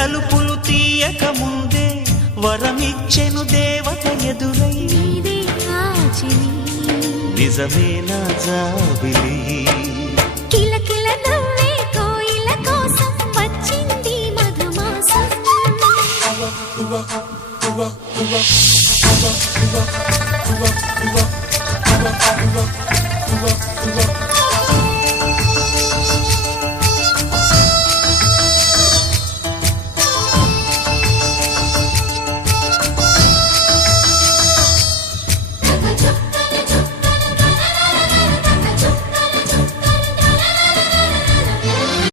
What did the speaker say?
తలుపులు తీయక ముందే వరమిచ్చెను దేవత ఎదురై నీదే నా చెలి నిజమేనా జాబిలి